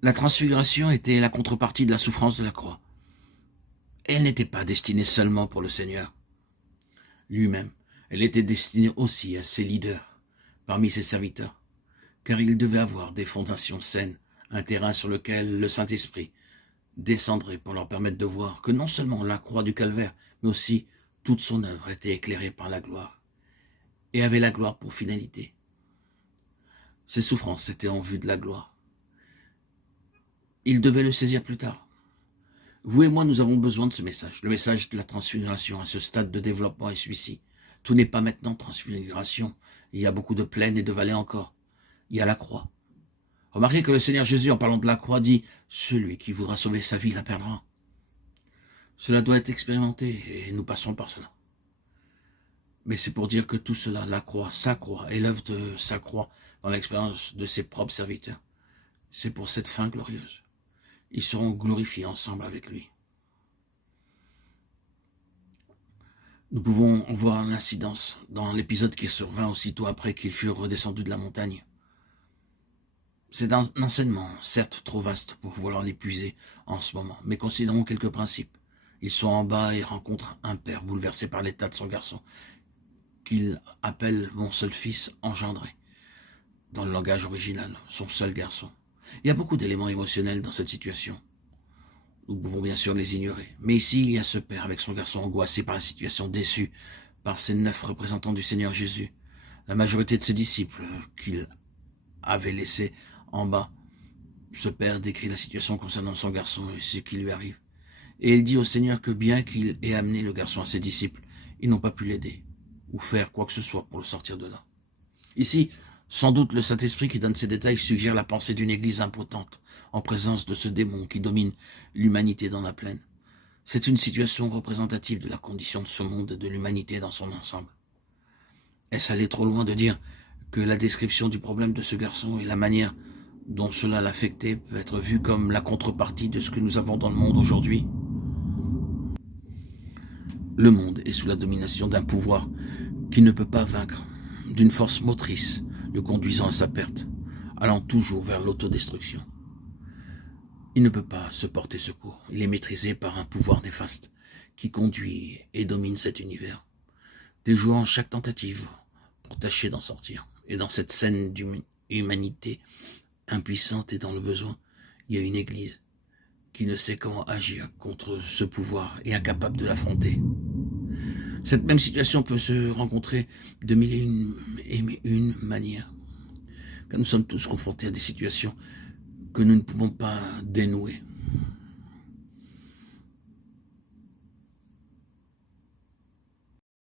La transfiguration était la contrepartie de la souffrance de la croix. Elle n'était pas destinée seulement pour le Seigneur lui-même. Elle était destinée aussi à ses leaders, parmi ses serviteurs, car il devait avoir des fondations saines, un terrain sur lequel le Saint-Esprit descendrait pour leur permettre de voir que non seulement la croix du calvaire, mais aussi toute son œuvre était éclairée par la gloire, et avait la gloire pour finalité. Ses souffrances étaient en vue de la gloire. Il devait le saisir plus tard. Vous et moi, nous avons besoin de ce message, le message de la transfiguration. À ce stade de développement est celui-ci. Tout n'est pas maintenant transfiguration. Il y a beaucoup de plaines et de vallées encore. Il y a la croix. Remarquez que le Seigneur Jésus, en parlant de la croix, dit « Celui qui voudra sauver sa vie la perdra ». Cela doit être expérimenté et nous passons par cela. Mais c'est pour dire que tout cela, la croix, sa croix et l'œuvre de sa croix dans l'expérience de ses propres serviteurs, c'est pour cette fin glorieuse. Ils seront glorifiés ensemble avec lui. Nous pouvons en voir l'incidence dans l'épisode qui survint aussitôt après qu'ils furent redescendus de la montagne. C'est un enseignement, certes trop vaste pour vouloir l'épuiser en ce moment, mais considérons quelques principes. Ils sont en bas et rencontrent un père bouleversé par l'état de son garçon, qu'il appelle mon seul fils engendré, dans le langage original, son seul garçon. Il y a beaucoup d'éléments émotionnels dans cette situation. Nous pouvons bien sûr les ignorer. Mais ici, il y a ce père avec son garçon angoissé par la situation, déçu par ces 9 représentants du Seigneur Jésus. La majorité de ses disciples qu'il avait laissés en bas. Ce père décrit la situation concernant son garçon et ce qui lui arrive. Et il dit au Seigneur que bien qu'il ait amené le garçon à ses disciples, ils n'ont pas pu l'aider ou faire quoi que ce soit pour le sortir de là. Ici, sans doute le Saint-Esprit qui donne ces détails suggère la pensée d'une église impotente en présence de ce démon qui domine l'humanité dans la plaine. C'est une situation représentative de la condition de ce monde et de l'humanité dans son ensemble. Est-ce aller trop loin de dire que la description du problème de ce garçon et la manière dont cela l'affectait peut être vue comme la contrepartie de ce que nous avons dans le monde aujourd'hui? Le monde est sous la domination d'un pouvoir qu'il ne peut pas vaincre, d'une force motrice le conduisant à sa perte, allant toujours vers l'autodestruction. Il ne peut pas se porter secours. Il est maîtrisé par un pouvoir néfaste qui conduit et domine cet univers, déjouant chaque tentative pour tâcher d'en sortir. Et dans cette scène d'humanité impuissante et dans le besoin, il y a une église qui ne sait comment agir contre ce pouvoir et incapable de l'affronter. Cette même situation peut se rencontrer de mille et une manières, car nous sommes tous confrontés à des situations que nous ne pouvons pas dénouer.